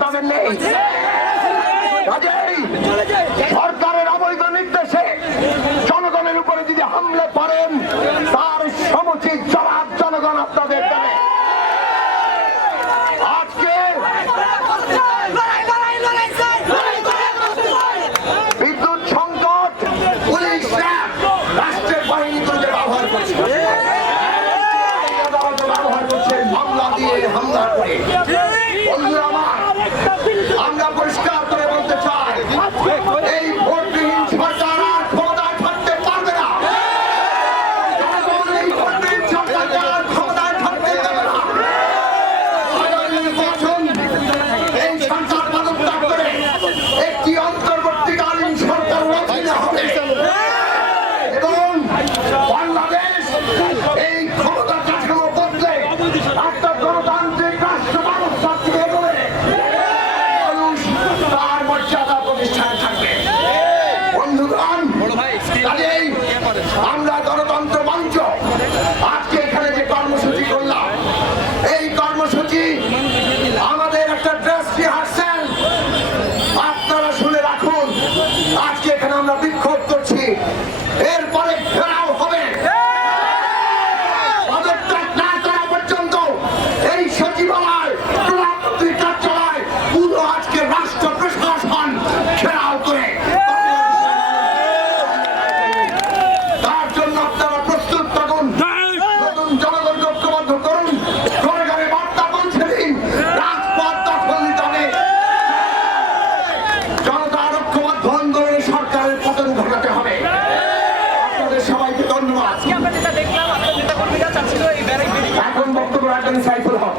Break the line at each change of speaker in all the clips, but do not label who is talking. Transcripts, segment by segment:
তবে নেই ঐক্যবদ্ধ করুন। ঘরে ঘরে বার্তা পৌঁছে দিন রাজপথ দখল নিতে হবে। জনতার ঐক্যবদ্ধ আন্দোলনে সরকারের পতন ঘটাতে হবে। আপনাদের সবাইকে ধন্যবাদ। এখন বক্তব্য রাখবেন সাইফুল হক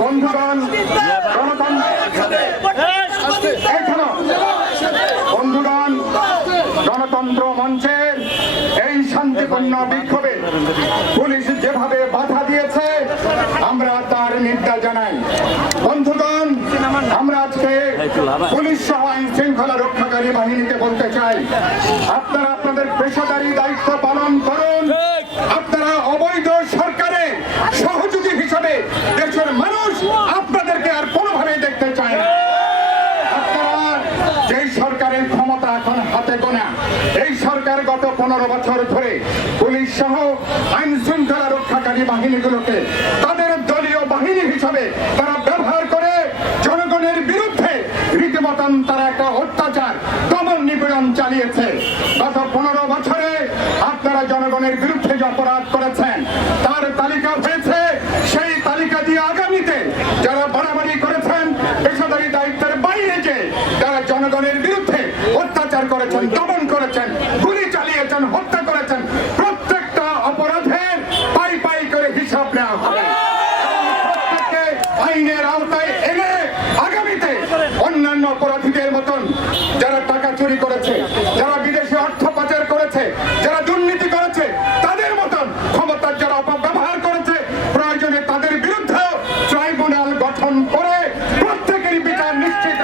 বন্ধুগণ গণতন্ত্র এখনও বন্ধুগণ গণতন্ত্র মঞ্চের এই শান্তিপূর্ণ বিক্ষোভে পুলিশ যেভাবে বাধা দিয়েছে, আমরা তার নিন্দা জানাই। বন্ধুগণ, আমরা আজকে পুলিশ সহ আইন শৃঙ্খলা রক্ষাকারী বাহিনীকে বলতে চাই আপনারা আপনাদের পেশাদারি দায়িত্ব পালন করুন আপনারা অবৈধ সরকারের সহযোগী হিসাবে দেশের মানুষ আপনাদেরকে আর কোনোভাবেই দেখতে চায় না আপনারা যেই সরকারের ক্ষমতা এখন হাতে গোনা এই সরকার গত পনেরো বছর ধরে পুলিশ সহ আইন শৃঙ্খলা রক্ষাকারী বাহিনীগুলোকে তাদের দলীয় বাহিনী হিসাবে তারা ব্যবহার করে জনগণের বিরুদ্ধে রীতিমতন তারা একটা অত্যাচার দমন নিপীড়ন চালিয়েছে। গত পনেরো বছরে আপনারা জনগণের বিরুদ্ধে যে অপরাধ করেছেন, তার তালিকা হয়েছে, সেই তালিকা দিয়ে আগামীতে যারা বাড়াবাড়ি করেছেন, পেশাদারি দায়িত্বের বাইরে যে যারা জনগণের বিরুদ্ধে অত্যাচার করেছেন, দমন করেছেন আইনের আওতায় এনে আগামীতে অন্যান্য অপরাধীদের মতন যারা টাকা চুরি করেছে, যারা বিদেশে অর্থ পাচার করেছে, যারা দুর্নীতি করেছে, তাদের মতন ক্ষমতার যারা অপব্যবহার করেছে, প্রয়োজনে তাদের বিরুদ্ধেও ট্রাইব্যুনাল গঠন করে প্রত্যেকেরই বিচার নিশ্চিত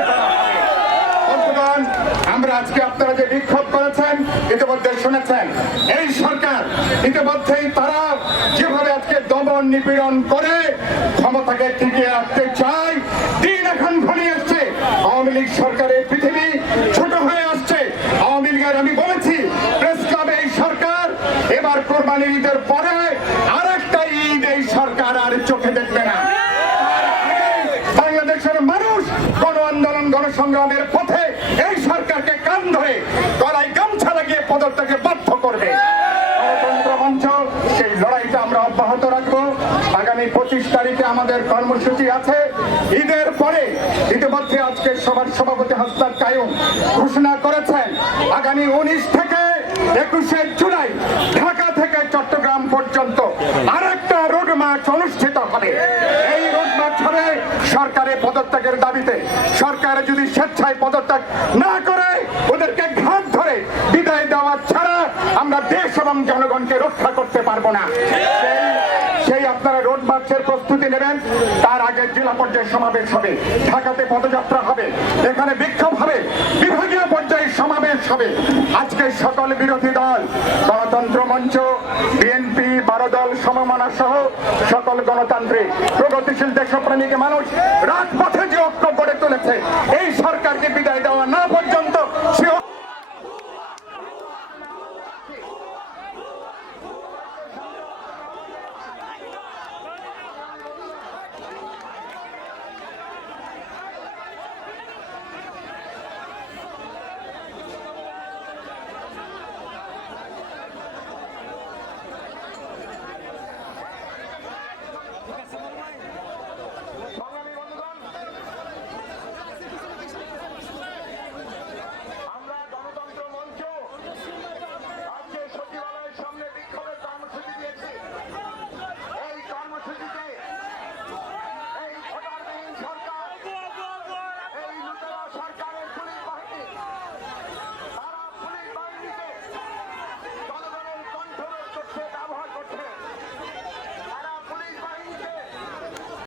আমরা আজকে আপনারা যে বিক্ষোভ করেছেন, ইতিমধ্যে শুনেছেন, এই সরকার ইতিমধ্যেই তারা যেভাবে আজকে দমন নিপীড়ন করে ক্ষমতাকে টিকিয়ে রাখতে চায় দিন এখন ঘনিয়ে আসছে। আওয়ামী লীগ সরকারের পৃথিবী ছোট হয়ে আসছে। আওয়ামী লীগের আমি বলেছি, প্রেস ক্লাবে এই সরকার, এবার কোরবানি ঈদের পরে আরেকটা ঈদ এই সরকার আর চোখে দেখবে না। বাংলাদেশের মানুষ গণ আন্দোলন, গণসংগ্রামের পথে এই সরকারকে কান ধরে, গলায় গামছা লাগিয়ে পদত্যাগে বাধ্য করবে গণতন্ত্র মঞ্চ সেই লড়াইটা আমরা অব্যাহত রাখব পঁচিশ তারিখে আমাদের কর্মসূচি আছে। ঈদের পরে ইতিমধ্যে আজকে সভার সভাপতি হাসনাত কায়ুম ঘোষণা করেছেন, আগামী উনিশ থেকে একুশে জুলাই ঢাকা থেকে চট্টগ্রাম পর্যন্ত আরেকটা রোড মার্চ অনুষ্ঠিত হবে। এই রোড মার্চ হবে সরকারের পদত্যাগের দাবিতে। সরকার যদি স্বেচ্ছায় পদত্যাগ না করে, ওদেরকে ঘাট ধরে বিদায় দেওয়া ছাড়া আমরা দেশ এবং জনগণকে রক্ষা করতে পারব না। সেই- আপনারা রোড মার্চ মঞ্চের প্রস্তুতি নেবেন। তার আগে জেলা পর্যায়ে সমাবেশ হবে। ঢাকাতে পদযাত্রা হবে। এখানে বিক্ষোভ হবে। বিভাগীয় পর্যায়ে সমাবেশ হবে। আজকে সকল বিরোধী দল, গণতন্ত্র মঞ্চ, বিএনপি, বারো দল, সমমানা সহ সকল গণতান্ত্রিক, প্রগতিশীল দেশপ্রেমিক মানুষ রাজপথে যে ঐক্য গড়ে তুলেছে, এই সরকারকে বিদায় দেওয়া না পর্যন্ত সে